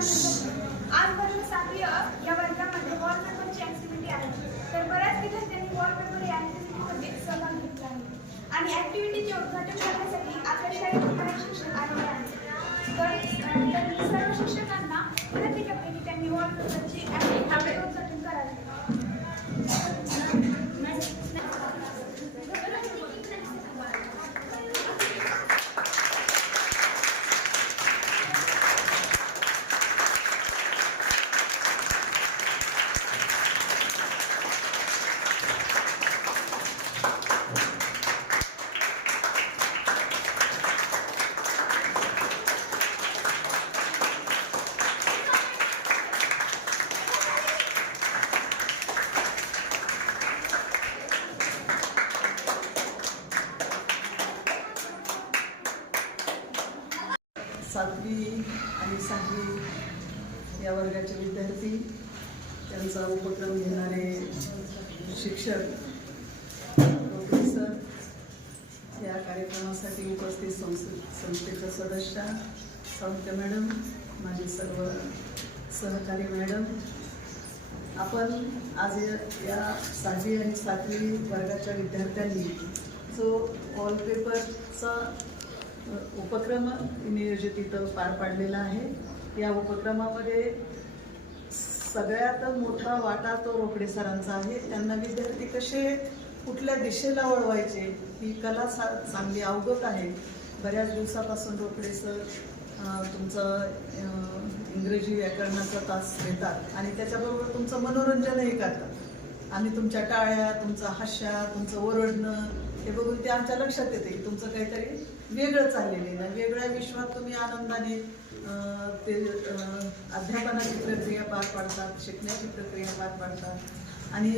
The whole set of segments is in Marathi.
आज वर्ग 7 या वर्गामध्ये वॉलपेपरची ऍक्टिव्हिटी आहे. तर बऱ्याच विद्यार्थ्यांनी वॉलपेपर या ऍक्टिव्हिटीमध्ये सहभाग घेतला आहे आणि ऍक्टिव्हिटीचे उद्घाटन करण्यासाठी आपल्या शाळेत काही शिक्षक आलेले आहेत. तर सर्व शिक्षकांना विनंती करते की त्यांनी वॉलपेपरची ऍक्टिव्हिटी उद्घाटन करावे. सातवी आणि सहावी या वर्गाचे विद्यार्थी, त्यांचा उपक्रम घेणारे शिक्षक, प्रोफेसर, या कार्यक्रमासाठी उपस्थित संस्थेच्या सदस्य, साहित्य मॅडम, माझे सर्व सहकारी मॅडम, आपण आज या सहावी आणि सातवी वर्गाच्या विद्यार्थ्यांनी जो वॉलपेपरचा उपक्रम नियोजित इथं पार पाडलेला आहे. या उपक्रमामध्ये सगळ्यात मोठा वाटा तो रोकडे सरांचा आहे. त्यांना विद्यार्थी कसे कुठल्या दिशेला वळवायचे ही कला चांगली अवगत आहे. बऱ्याच दिवसापासून रोकडे सर तुमचं इंग्रजी व्याकरणाचा तास घेतात आणि त्याच्याबरोबर तुमचं मनोरंजनही करतात. आम्ही तुमच्या टाळ्या, तुमचा हास्या, तुमचं ओरडणं हे बघून ते आमच्या लक्षात येते की तुमचं काहीतरी वेगळं चाललेलं आहे. वेगळ्या विश्वात तुम्ही आनंदाने ते अध्यापनाची प्रक्रिया पार पाडतात, शिकण्याची प्रक्रिया पार पाडतात. आणि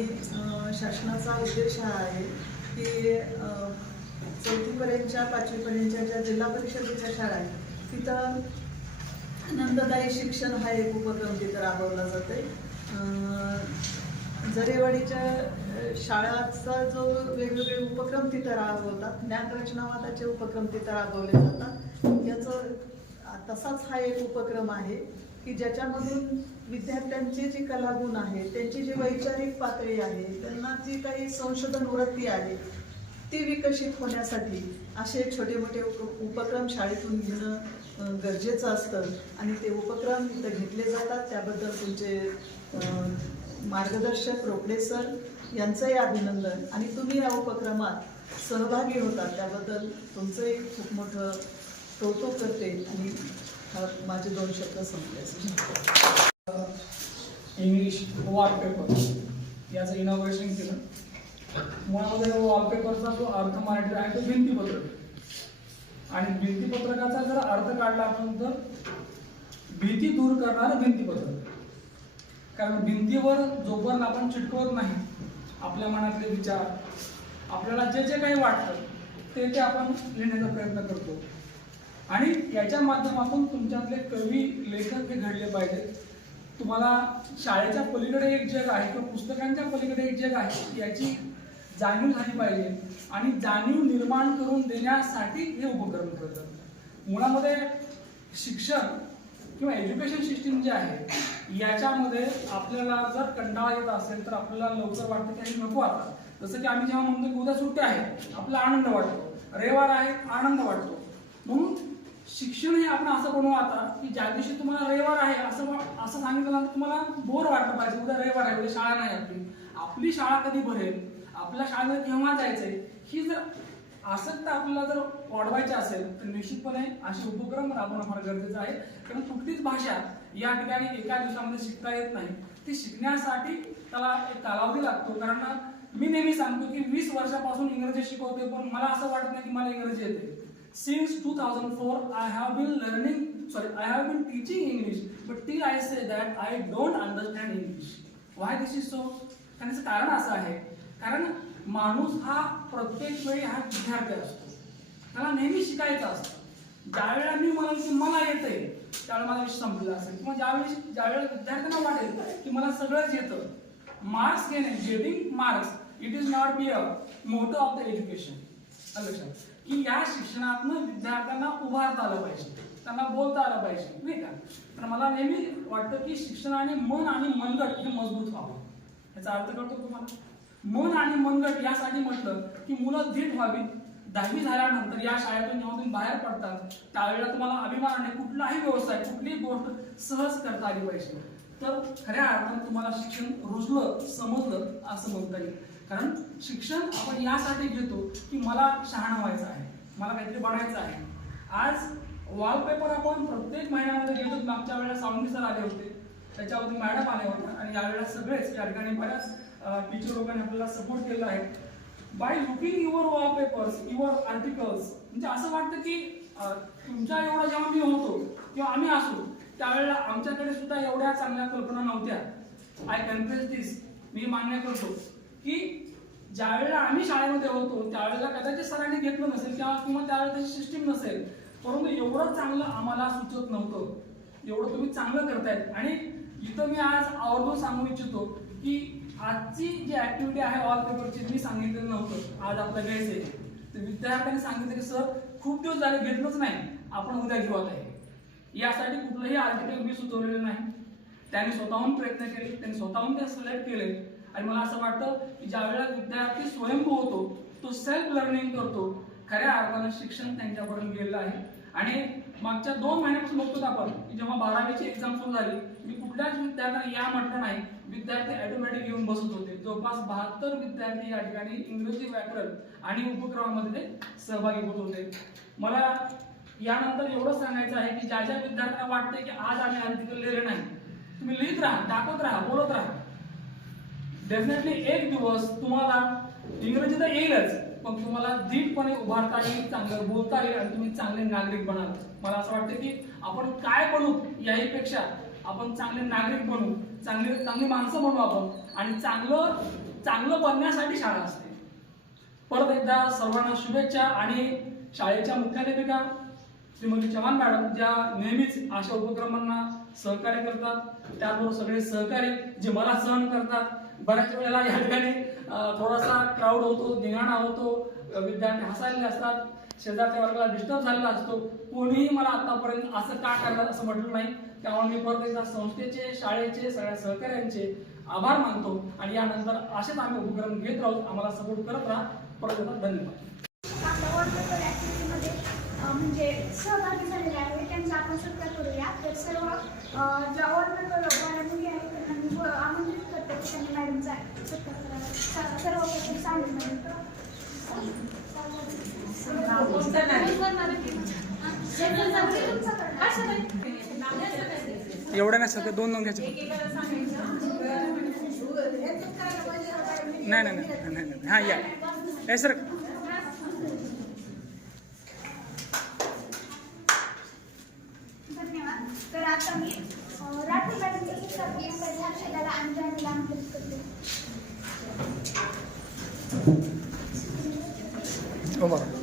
शासनाचा उद्देश हा आहे की 4थीपर्यंतच्या 5वीपर्यंतच्या ज्या जिल्हा परिषदेच्या शाळा आहेत तिथं आनंददायी शिक्षण हा एक उपक्रम तिथं राबवला जातोय. जरेवाडीच्या शाळाचा जो वेगवेगळे उपक्रम तिथं राबवतात, ज्ञानरचनावादाचे उपक्रम तिथं राबवले जातात. याचं तसाच हा एक उपक्रम आहे की ज्याच्यामधून विद्यार्थ्यांचे जे कलागुण आहे, त्यांची जी वैचारिक पातळी आहे, त्यांना जी काही संशोधन वृत्ती आहे ती विकसित होण्यासाठी असे छोटे मोठे उपक्रम शाळेतून घेणं गरजेचं असतं आणि ते उपक्रम इथं घेतले जातात. त्याबद्दल तुमचे मार्गदर्शक रोकडे सर यांचंही अभिनंदन आणि तुम्ही या उपक्रमात सहभागी होतात त्याबद्दल तुमचंही खूप मोठं कौतुक करते आणि माझे 2 शब्द संपले. इंग्लिश वॉलपेपर याचं इनॉग्रेशन केलं. मुळामध्ये वॉलपेपरचा जो अर्थ मराठीत आहे तो भिंतीपत्रक आणि भिंतीपत्रकाचा जर अर्थ काढला आपण तर भीती दूर करणारं भिंतीपत्रक. कारण भिंतीवर जोपर्यंत आपण चिटकवत नाही आपल्या मनातले विचार, आपल्याला जे जे काही वाटतं ते आपण लिहिण्याचा प्रयत्न करतो आणि याच्या माध्यमातून तुमच्यातले कवी, लेखक हे घडले पाहिजेत. तुम्हाला शाळेच्या पलीकडे एक जग आहे किंवा पुस्तकांच्या पलीकडे एक जग आहे याची जाणीव झाली पाहिजे आणि जाणीव निर्माण करून देण्यासाठी हे उपक्रम करतात. मुळामध्ये शिक्षण किंवा एज्युकेशन सिस्टीम जे आहे याच्यामध्ये आपल्याला जर कंटाळा येत असेल तर आपल्याला लवकर वाटतं की नको आता. जसं की आम्ही जेव्हा म्हणतो की उद्या सुट्टी आहे आपला आनंद वाटतो, रविवार आहे आनंद वाटतो. म्हणून शिक्षण हे आपण असं बनवू आता की ज्या दिवशी तुम्हाला रविवार आहे असं सांगितलं तर तुम्हाला बोर वाटलं पाहिजे. उद्या रविवार आहे, उद्या शाळा नाही. आपली शाळा कधी भरेल, आपल्या शाळेमध्ये केव्हा जायचंय ही जर आसक्त आपल्याला जर वाढवायची असेल तर निश्चितपणे असे उपक्रम राबवणं फार गरजेचं आहे. कारण कुठलीच भाषा या ठिकाणी एका दिवसामध्ये शिकता येत नाही. ती शिकण्यासाठी त्याला एक कालावधी लागतो. कारण मी नेहमी सांगतो की 20 वर्षापासून इंग्रजी शिकवते पण मला असं वाटत नाही की मला इंग्रजी येते. Since 2004 I have been teaching English but till I say that I don't understand English. Why this is so? त्याचं कारण असं आहे कारण माणूस हा प्रत्येक वेळी हा विद्यार्थी असतो, त्याला नेहमी शिकायचं असतं. ज्यावेळेला मी म्हणेन की मला येतंय त्यावेळेला मला विषय संपलेला असेल किंवा ज्यावेळेला विद्यार्थ्यांना वाटेल की मला सगळंच येतं. मार्क्स घेणे, getting marks, it is not be a motto of the education. लक्षात की या शिक्षणातून विद्यार्थ्यांना उभारता आलं पाहिजे. त्यांना बोलता आलं पाहिजे, नाही का? तर मला नेहमी वाटतं की शिक्षणाने मन आणि मनगट हे मजबूत व्हावं. याचा अर्थ कळतो तुम्हाला? मन आणि मनगट यासाठी म्हटलं की मुलं धीट व्हावी. 10वी झाल्यानंतर या शाळेतून जेव्हा तुम्ही बाहेर पडतात त्यावेळेला तुम्हाला अभिमानाने कुठलाही व्यवसाय, कुठलीही गोष्ट सहज करता आली पाहिजे. तर खऱ्या अर्थानं तुम्हाला शिक्षण रुजलं, समजलं असं म्हणता येईल. कारण शिक्षण आपण यासाठी घेतो की मला शहाणा व्हायचं आहे, मला काहीतरी बनायचं आहे. आज वॉलपेपर आपण प्रत्येक महिन्यामध्ये घेतो. मागच्या वेळेला सावंगी सर आले होते, त्याच्यावरती मॅडम आले होते आणि यावेळेला सगळेच या ठिकाणी बऱ्याच टीचर लोकांनी आपल्याला सपोर्ट केला आहे. By looking your wallpapers, your articles, म्हणजे असं वाटतं की तुमच्या एवढा जेव्हा मी होतो किंवा आम्ही असो त्यावेळेला आमच्याकडे सुद्धा एवढ्या चांगल्या कल्पना नव्हत्या. आय कन्फ्रेस दिस, मी मान्य करतो की ज्या वेळेला आम्ही शाळेमध्ये होतो त्यावेळेला कदाचित सरांनी घेतलं नसेल किंवा त्यावेळेला त्याची सिस्टीम नसेल, परंतु एवढं चांगलं आम्हाला सुचत नव्हतं, एवढं तुम्ही चांगलं करतायत. आणि इथं मी आज आवर्जून सांगू इच्छितो की आजची जी ऍक्टिव्हिटी आहे वॉलपेपरची मी सांगितलेलं नव्हतं, आज आपल्या वेळेस आहे. तर विद्यार्थ्यांनी सांगितलं की सर खूप दिवस झाले घेतलंच नाही, आपण उद्या घेऊ आता हे. यासाठी कुठलंही आर्टिकल मी सुचवलेलं नाही, त्यांनी स्वतःहून प्रयत्न केले, त्यांनी स्वतःहून ते सिलेक्ट केले. आणि मला असं वाटतं की ज्या वेळेला विद्यार्थी स्वयंभू होतो, तो सेल्फ लर्निंग करतो, खऱ्या अर्थानं शिक्षण त्यांच्यापर्यंत गेलेलं आहे. आणि मागच्या 2 महिन्यापासून बघतो आपण की जेव्हा 12वीची एक्झाम सुरू झाली, मी कुठल्याच विद्यार्थ्यांना या म्हटलं नाही, विद्यार्थी ऑटोमॅटिक येऊन बसत होते. जवळपास 72 विद्यार्थी या ठिकाणी इंग्रजी व्याकरण आणि उपक्रमामध्ये सहभागी होत होते. मला यानंतर एवढं सांगायचं आहे की ज्या ज्या विद्यार्थ्यांना वाटते की आज आम्ही आर्टिकल लिहिले नाही, तुम्ही लिहित राहा, टाकत राहा, बोलत राहा. डेफिनेटली एक दिवस तुम्हाला इंग्रजी तर येईलच, पण तुम्हाला धीटपणे उभारता येईल, चांगलं बोलता येईल आणि तुम्ही चांगले नागरिक बनाल. मला असं वाटतं की आपण काय बनू याहीपेक्षा आपण चांगले नागरिक बनू, चांगली माणसं बनू आपण. आणि चांगलं बनण्यासाठी शाळा असते. परत एकदा सर्वांना शुभेच्छा. आणि शाळेच्या मुख्याध्यापिका श्रीमती चव्हाण मॅडम ज्या नेहमीच अशा उपक्रमांना सहकार्य करतात, त्याचबरोबर सगळे सहकारी जे मला सहन करतात. बऱ्याच वेळेला या ठिकाणी थोडासा क्राऊड होतो, धिंगाणा होतो, विद्यार्थी हसायले असतात, शेजारच्या वर्गाला डिस्टर्ब झालेला असतो. कोणीही मला आतापर्यंत असं का करतात असं म्हटलं नाही. त्यामुळे मी परत एकदा संस्थेचे, शाळेचे, सगळ्या सहकाऱ्यांचे आभार मानतो. आणि यानंतर असेच आम्ही उपक्रम घेत राहू, आम्हाला सपोर्ट करत राहा. परत एकदा धन्यवाद. आपल्या वॉलपेपर ऍक्टिव्हिटीमध्ये म्हणजे सहभागी झालेले आहे त्यांचा आपण सत्कार करूया. तर सर्व ज्या वॉलपेपर मुली आहेत त्यांना मी आमंत्रित करते की त्यांनी मॅडमचा सत्कार करावा. सर्वप्रथम सांगेल मॅडम. एवढं नाही सगळं 2 घ्यायचे. नाही हा या सर. धन्यवाद. तर आता मी राठी मॅडमचा सत्कार करण्यासाठी हर्षदाला आणि जाणीला आमंत्रित करते. हो बरं.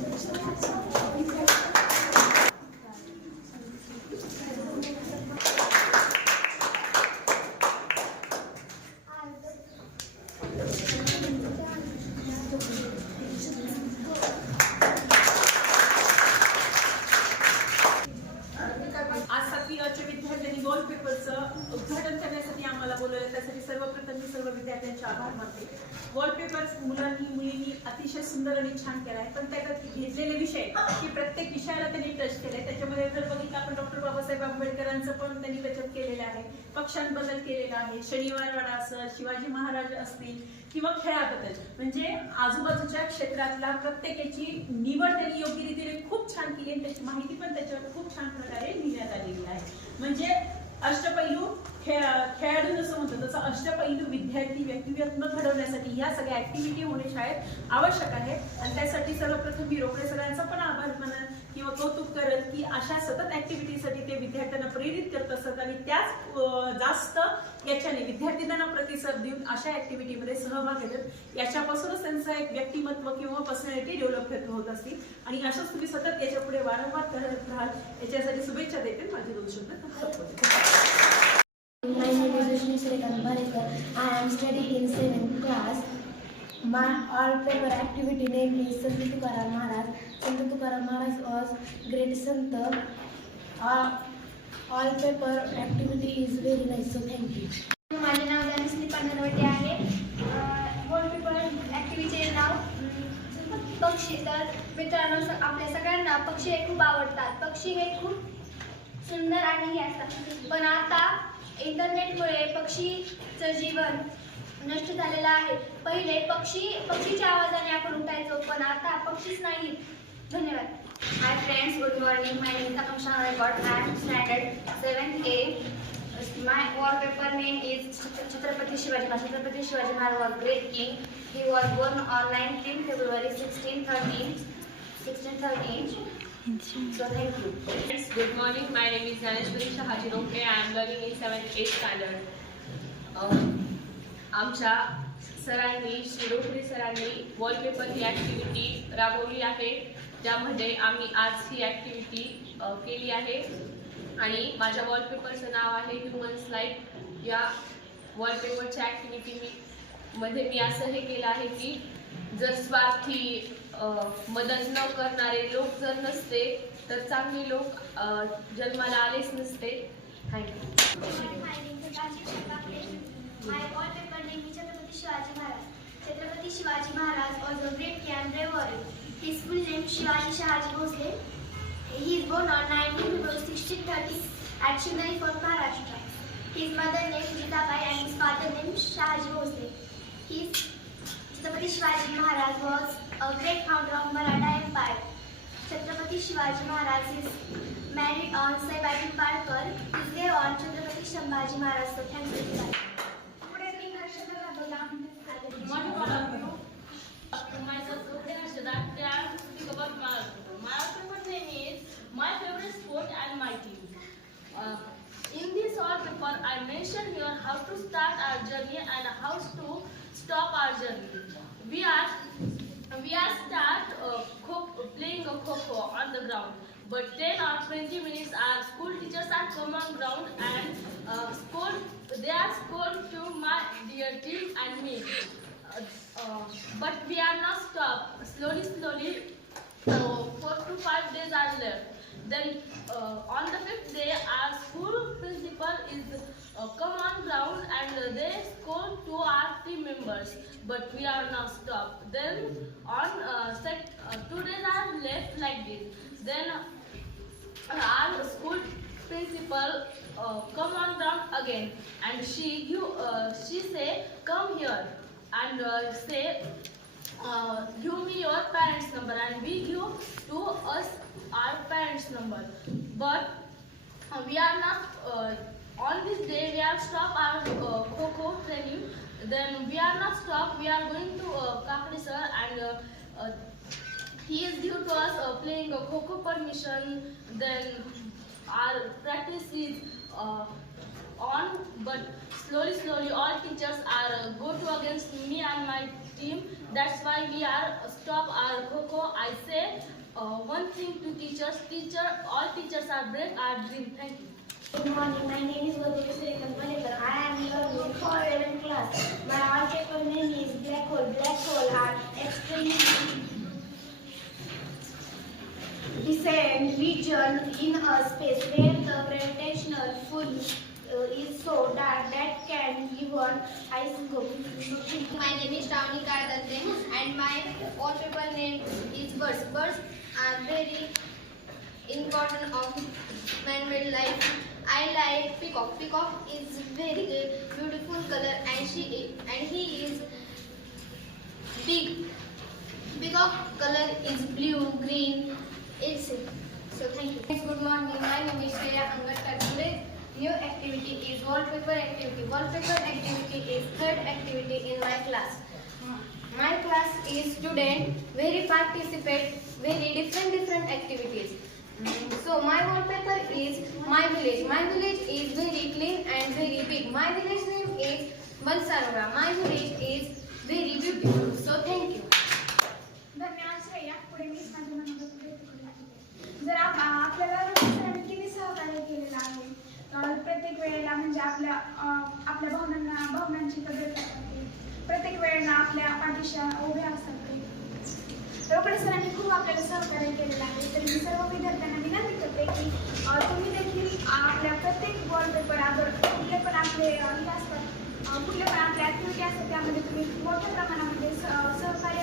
उद्घाटन करण्यासाठी आम्हाला बोलवलं, त्यासाठी सर्वप्रथम मी सर्व विद्यार्थ्यांचे आभार मानते. वॉलपेपर्स मुलींनी अतिशय सुंदर आणि छान केला आहे, पण त्यात घेतलेले विषय की प्रत्येक विषयाला त्यांनी टच केलंय. त्याच्यामध्ये जर बघितलं आपण डॉक्टर बाबासाहेब आंबेडकरांचं पण त्यांनी त्याच्यात केलेलं आहे, पक्षांबद्दल केलेलं आहे, शनिवारवाडा असं, शिवाजी महाराज असतील किंवा खेळाबद्दल, म्हणजे आजूबाजूच्या क्षेत्रातला प्रत्येकाची निवड त्यांनी योग्य रीतीने खूप छान केली आणि त्याची माहिती पण त्याच्यावर खूप छान प्रकारे लिहिण्यात आलेली आहे. म्हणजे अष्टपैलू खेळाडू जसं म्हणतो तसं अष्टपैलू विद्यार्थी व्यक्तिमत्व घडवण्यासाठी या सगळ्या ऍक्टिव्हिटी होणे शाळेत आवश्यक आहे. आणि त्यासाठी सर्वप्रथम मी रोकडे सगळ्यांचा पण आभार मानेन किंवा कौतुक करेल की अशा सतत ऍक्टिव्हिटीसाठी ते विद्यार्थ्यांना प्रेरित करत असतात आणि त्याच जास्त याच्याने विद्यार्थ्यांना प्रतिसाद देऊन अशा ऍक्टिव्हिटीमध्ये सहभाग घेतात. याच्यापासूनच त्यांचं एक व्यक्तिमत्व किंवा पर्सनॅलिटी डेव्हलप होत असतील आणि अशाच तुम्ही सतत याच्या पुढे वारंवार करत राहाल याच्यासाठी शुभेच्छा देते. माझे 2 शब्द. My name is Rashmi Srikanth Barekar. I am studying in 7th class. My all-paper activity name is Sant Tukaram Maharaj. Sant Tukaram Maharaj was great Sant All paper activity is very nice. So thank you. माझे नाव जानसनी पांढरवटे आहे. वॉलपेपर ॲक्टिव्हिटीचे नाव पक्षी. तर मित्रांनो, आपल्या सगळ्यांना पक्षी हे खूप आवडतात. पक्षी हे खूप सुंदर आणि हे असतात. पण आता इंटरनेटमुळे पक्षीचं जीवन नष्ट झालेलं आहे. पहिले पक्षीच्या आवाजाने आपण उठायचो, पण आता पक्षीच नाही. धन्यवाद. Hi friends, good morning. My name is Akanksha Naikot. I am standard 7th A. My wallpaper name is Chhatrapati Shivaji Maharaj. Chhatrapati Shivaji Maharaj was great king. He was born on 19 February 1613. So thank you. Friends, good morning. My name is Janeshwari Shahaji Roke. I am learning in 7th A standard. आमच्या सरांनी शिरोपुरी सरांनी वॉलपेपर ही ॲक्टिव्हिटी राबवली आहे, ज्यामध्ये आम्ही आज ही ॲक्टिव्हिटी केली आहे. आणि माझ्या वॉलपेपरचं नाव आहे ह्युमन्स लाईफ. या वॉलपेपरच्या ॲक्टिव्हिटी मी असं हे केलं आहे की जर स्वार्थी मदत न करणारे लोक जर नसते तर चांगले लोक जन्माला आलेच नसते. Thank you. My wallpaper name is Chhatrapati Shivaji Maharaj. Chhatrapati Shivaji Maharaj was a great king and brave warrior. His full name Shivaji Shahaji Bhosle. He is born on 19 February 1630 at Shindari Fort, Maharashtra. His mother name Jitabai and his father name Shahaji Bhosle. Chhatrapati Shivaji Maharaj was a great founder of Maratha Empire. Chhatrapati Shivaji Maharaj is married on Saibai Parkar. His grave on Chhatrapati Sambhaji Maharaj. So thanks for that. Morning all of you. Myself Rohde Harshada. Today I am to speak about my wallpaper. My wallpaper name is My Favorite Sport and My Team. In this wallpaper, I mention here how to start our journey and how to stop our journey. We are start playing a kho on the ground. But 10 or 20 minutes, our school teachers are come on ground and they are scored to my dear team and me. But we are not stopped. Slowly, 4 to 5 days are left. Then on the 5th day, our school principal is come on ground and they scored to our team members. But we are not stopped. Then on 2 days are left like this. Then our school principal come on ground again and she say come here and say give me your parents number and we give to us our parents number. But we are not on this day we are stop our kho training. Then we are not stop, we are going to Kakri sir and he is due to us playing a kho permission. Then our practice is on, but slowly all teachers are go to against me and my team. That's why we are stop our kho. I say one thing to teachers. All teachers are break our dream. Thank you. Good morning. My name is Gautam Srikanth. I am learning for 11th class. My wallpaper name is Black Hole. Black hole are extremely distant region in a space where the gravitational pull is so dark that can even ice go. My name is Shravani Kardante and my wallpaper name is birds. Birds are very important of man-made life. I like peacock. Peacock is very beautiful color and he is big. Peacock color is blue, green. It's so thank you. Good morning. My name is Shreya Angatkar. Today's new activity is wallpaper activity. Wallpaper activity is third activity in my class. My class is student very participate very different activities. So my wallpaper is my village. My village is very clean and very big. My village name is Balsanura. My village is very beautiful. So thank you. धन्यवाद श्रेया. पुढे मी माझ्या मनामध्ये जर आपल्याला सरांनी किती सहकार्य केलेलं आहे प्रत्येक वेळेला म्हणजे आपल्या भावनांची कदर करतात. प्रत्येक वेळेला आपल्या पाठीशी उभे असतात. रोकडे सरांनी खूप आपल्याला सहकार्य केलेलं आहे. तर मी सर्व विद्यार्थ्यांना विनंती करते की तुम्ही देखील आपल्या प्रत्येक वॉलपेपर कुठले पण आपले हे असतात कुठले पण आपल्या ॲक्टिव्हिटी असतात त्यामध्ये तुम्ही मोठ्या प्रमाणामध्ये सहकार्य